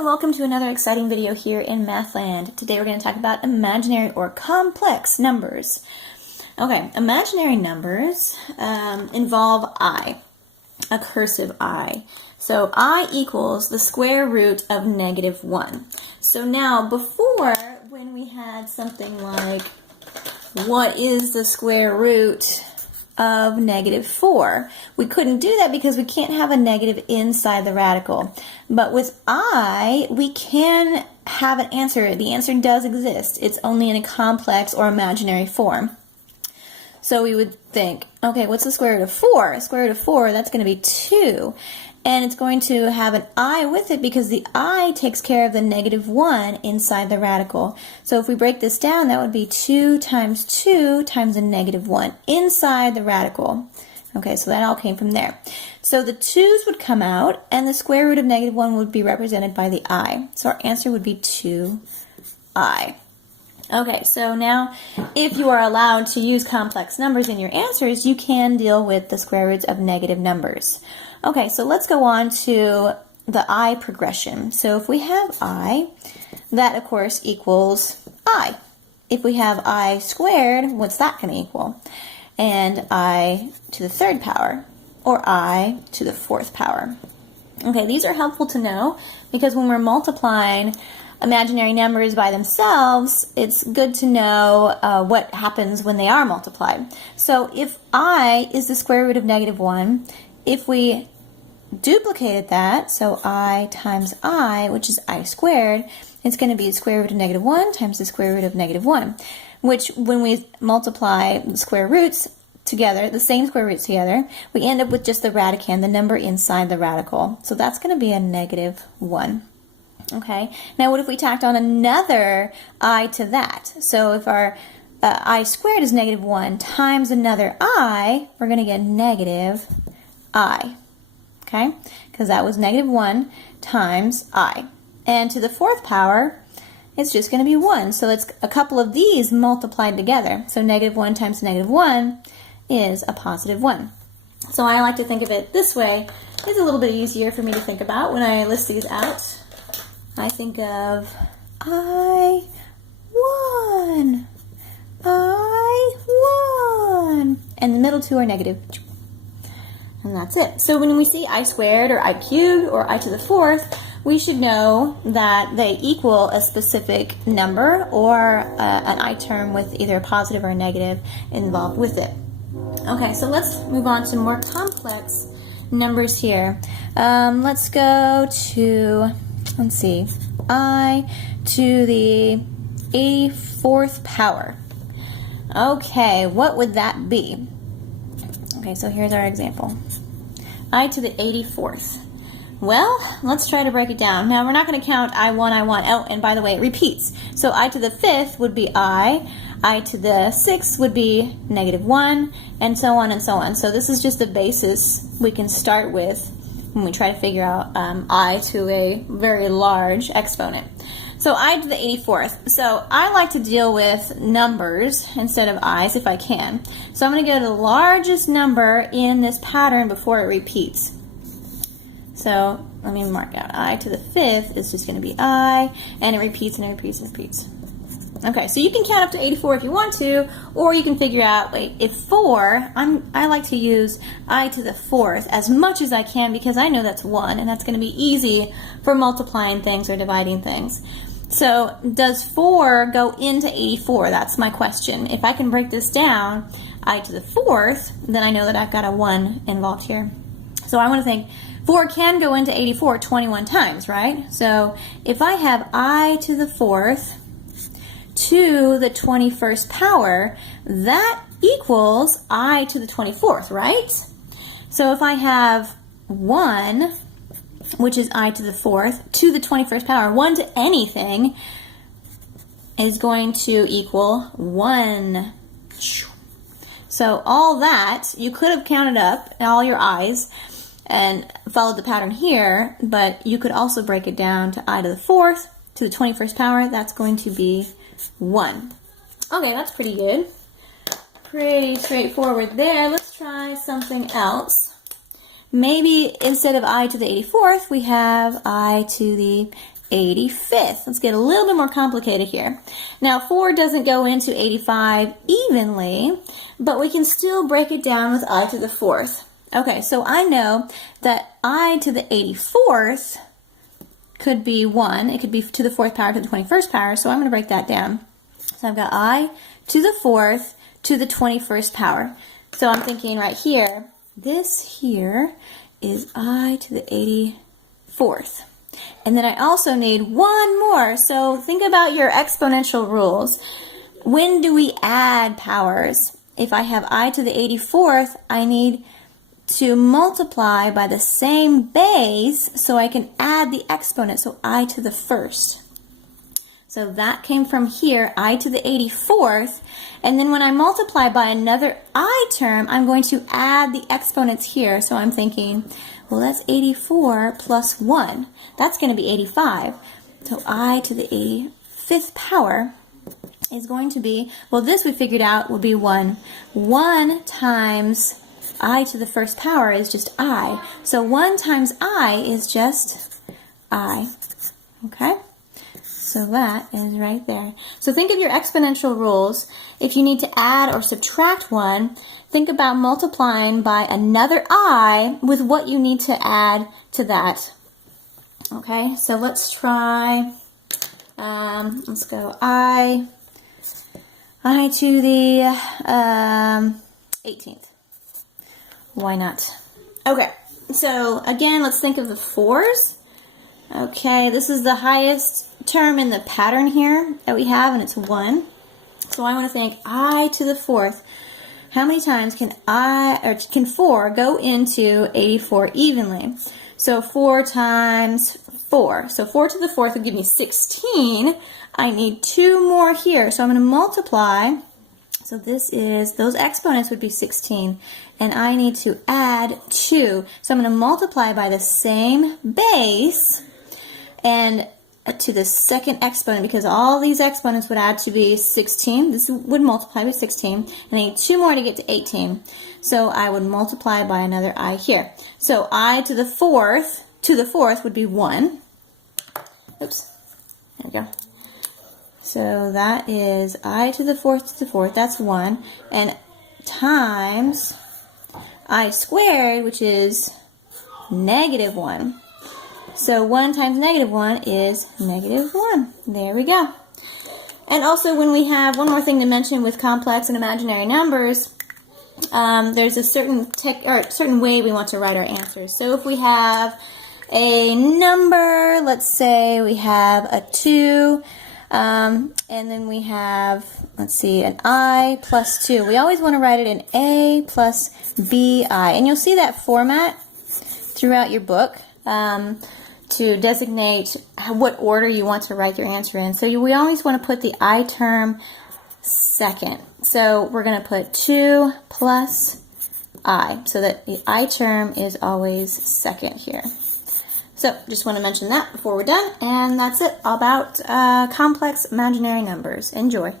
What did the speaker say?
and welcome to another exciting video here in Mathland. Today we're going to talk about imaginary or complex numbers. Okay, imaginary numbers involve I, a cursive I. So I equals the square root of -1. So now before, when we had something like, what is the square root of -4? We couldn't do that because we can't have a negative inside the radical. But with I, we can have an answer. The answer does exist. It's only in a complex or imaginary form. So we would think, okay, what's the square root of 4? Square root of 4, that's going to be 2. And it's going to have an I with it because the I takes care of the -1 inside the radical. So if we break this down, that would be 2 times 2 times the -1 inside the radical. Okay, so that all came from there. So the 2's would come out, and the square root of -1 would be represented by the I. So our answer would be 2I. Okay, so now if you are allowed to use complex numbers in your answers, you can deal with the square roots of negative numbers. Okay, so let's go on to the I progression. So if we have I, that of course equals I. If we have I squared, what's that going to equal? And I to the 3rd power, or I to the 4th power. Okay, these are helpful to know because when we're multiplying imaginary numbers by themselves, it's good to know what happens when they are multiplied. So if I is the square root of -1, if we duplicated that, so I times I, which is I squared, it's going to be the square root of -1 times the square root of -1, which when we multiply the square roots together, the same square roots together, we end up with just the radicand, the number inside the radical. So that's going to be a -1. Okay, now what if we tacked on another I to that? So if our I squared is -1 times another I, we're going to get negative I. Okay, because that was -1 times I. And to the 4th power, it's just going to be 1. So it's a couple of these multiplied together. So -1 times -1 is a +1. So I like to think of it this way. It's a little bit easier for me to think about when I list these out. I think of I won, and the middle two are negative. And that's it. So when we see I squared or I cubed or I to the 4th, we should know that they equal a specific number or an I term with either a positive or a negative involved with it. Okay, so let's move on to more complex numbers here. Let's go to, let's see, I to the 84th power. Okay, what would that be? Okay, so here's our example. I to the 84th. Well, let's try to break it down. Now, we're not going to count I1. Oh, and by the way, it repeats. So I to the 5th would be I to the 6th would be -1, and so on and so on. So this is just a basis we can start with when we try to figure out I to a very large exponent. So I to the 84th. So I like to deal with numbers instead of I's if I can. So I'm going to go to the largest number in this pattern before it repeats. So let me mark out I to the 5th is just going to be I, and it repeats and it repeats and it repeats. Okay, so you can count up to 84 if you want to, or you can figure out, wait, if 4, I like to use I to the 4th as much as I can because I know that's 1, and that's going to be easy for multiplying things or dividing things. So does 4 go into 84? That's my question. If I can break this down, I to the 4th, then I know that I've got a 1 involved here. So I want to think 4 can go into 84 21 times, right? So if I have I to the 4th to the 21st power, that equals I to the 24th, right? So if I have 1, which is I to the 4th, to the 21st power, 1 to anything is going to equal 1. So all that, you could have counted up all your I's and followed the pattern here, but you could also break it down to I to the 4th, to the 21st power, that's going to be 1. Okay, that's pretty good. Pretty straightforward there. Let's try something else. Maybe instead of I to the 84th, we have I to the 85th. Let's get a little bit more complicated here. Now, 4 doesn't go into 85 evenly, but we can still break it down with I to the 4th. Okay, so I know that I to the 84th could be 1. It could be to the 4th power to the 21st power, so I'm going to break that down. So I've got I to the 4th to the 21st power. So I'm thinking right here, this here is I to the 84th. And then I also need one more. So think about your exponential rules. When do we add powers? If I have I to the 84th, I need to multiply by the same base so I can add the exponent, so I to the 1st. So that came from here, I to the 84th. And then when I multiply by another I term, I'm going to add the exponents here. So I'm thinking, well, that's 84 plus 1. That's going to be 85. So I to the 85th power is going to be, well, this we figured out will be 1. 1 times I to the 1st power is just I. So 1 times I is just I. Okay? So that is right there. So think of your exponential rules. If you need to add or subtract one, think about multiplying by another I with what you need to add to that. Okay, so let's try, let's go I to the 18th. Why not? Okay, so again, let's think of the 4s. Okay, this is the highest term in the pattern here that we have, and it's 1. So I want to think I to the 4th. How many times can can 4 go into 84 evenly? So 4 times 4. So 4 to the 4th would give me 16. I need 2 more here. So I'm going to multiply. So this is, those exponents would be 16. And I need to add 2. So I'm going to multiply by the same base and to the second exponent, because all these exponents would add to be 16. This would multiply by 16. And I need 2 more to get to 18. So I would multiply by another I here. So I to the 4th would be 1. Oops. There we go. So that is I to the 4th, that's 1. And times I squared, which is negative 1. So 1 times negative 1 is negative 1. There we go. And also, when we have one more thing to mention with complex and imaginary numbers, there's a certain way we want to write our answers. So if we have a number, let's say we have a 2, and then we have, let's see, an I plus 2. We always want to write it in A plus BI. And you'll see that format throughout your book to designate what order you want to write your answer in. So we always want to put the I term second. So we're going to put 2 plus I, so that the I term is always second here. So just want to mention that before we're done, and that's it about complex imaginary numbers. Enjoy.